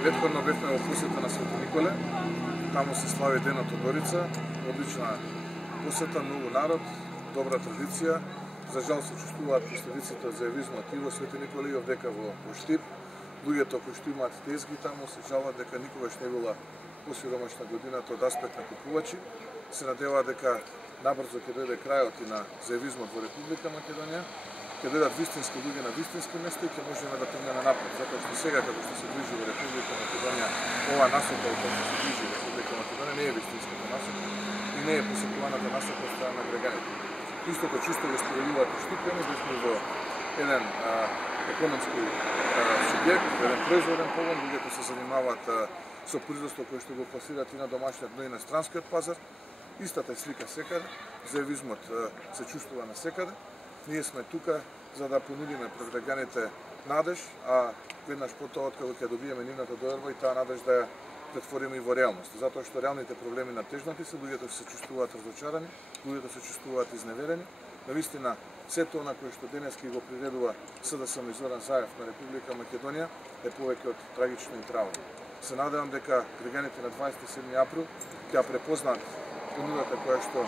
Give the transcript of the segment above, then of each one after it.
Претходно бевме во посета на Свети Николе, таму се слави Денот од Дорица, одлична посета, многу народ, добра традиција. За жал се чувствуваат последиците од заевизмот и во Свети Николе и овдека во Штип. Луѓето кои што имаат тезги таму се жалат дека никогаш не била посиромашна годината од аспект на купувачи. Се надеваат дека набрзо ќе дојде крајот и на заевизмот во Република Македонија, ќе дојдат вистински луѓе на вистински места и ќе можеме да тргнеме напред, затоа што сега како што се движи во Република Македонија, ова насока во која се движи во Република Македонија не е вистинската насока и не е посекуваната насока од страна на граѓаните. Истото чувство го споделуваат и Штипјани, бевме во еден економски субјект, еден производен погон, луѓето се занимаваат со производство кое што го пласираат и на домашниот, но и на странскиот пазар. Истата е слика секаде, заевизмот се чувствува на секаде. Ние сме тука за да понудиме пред граѓаните надеж, а веднаш потоа откако ќе добиеме нивната доверба и таа надеж да ја претвориме и во реалност. Затоа што реалните проблеми натежнати се, луѓето се чувствуваат разочарани, луѓето се чувствуваат изневерени. Навистина, сето она кое што денеска го приредува СДСМ и Зоран Заев на Република Македонија е повеќе од трагично и травно. Се надевам дека граѓаните на 27 април ќе препознаат понудата која што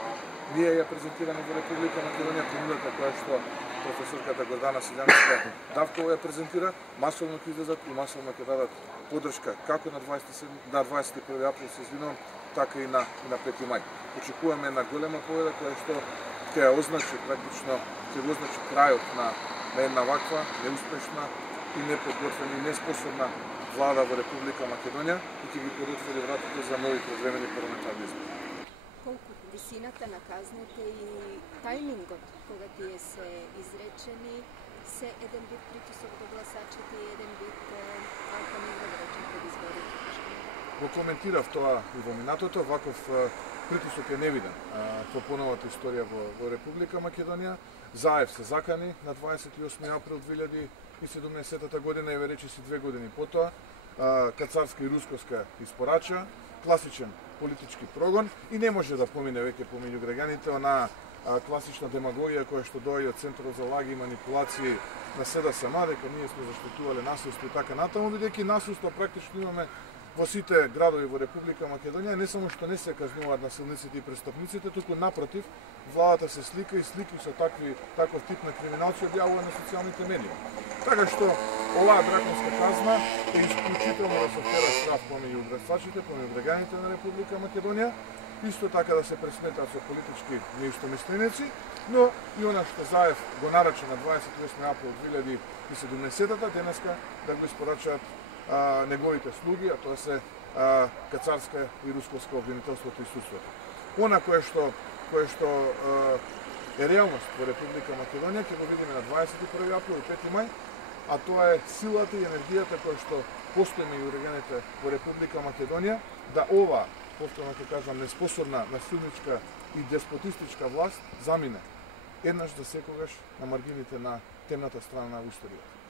ние ја презентираме во Република Македонија, понудата која што професорката Гордана Силјанска Давкова ја презентира, масовно ќе излезат и масовно ќе дадат поддршка како на 21 април се извинувам, така и на 5 мај. Очекуваме една голема победа која што ќе ја означи практично, ќе го означи крајот на една ваква неуспешна и неподготвена и неспособна влада во Република Македонија и ќе ги подотвори вратите за нови превремени парламентарни избори. Колку висината на казните и тајмингот кога тие се изречени се еден вид притисок до гласачите и еден вид алканива да речем пред изборите? Го коментирав тоа и во минатото, ваков притисок е невиден во поновата историја во Република Македонија. Заев се закани на 28 април 2017 година, еве речиси 2 години потоа, Кацарска и Русковска испорача, класичен политички прогон и не може да помине веќе помеѓу граѓаните онаа класична демагогија која што доаѓа од Центарот за лаги и манипулации на СДСМ, дека ние сме заштитувале насилство и така натаму, бидејќи насилство практично имаме во сите градови во Република Македонија, не само што не се казнуваат насилниците и престапниците, туку напротив, владата се слика и слики со таков тип на криминалци објавува на социјалните медии. Така што оваа драконска казна е исклучително да се тера штраф помеѓу гласачите, помеѓу граѓаните на Република Македонија, исто така да се пресметаат со политички неистомисленици, но и она што Заев го нарача на 28 април 2017 денеска да го испорачаат неговите слуги, а тоа се Кацарска и Русковска обвинителството и судството. Она кое што е реалност во Република Македонија ќе го видиме на 21 април и 5 мај, а тоа е силата и енергијата која што постои меѓу граѓаните во Република Македонија да ова, повторно ќе кажам, неспособна, насилничка и деспотистичка власт замине еднаш за секогаш на маргините на темната страна на историјата.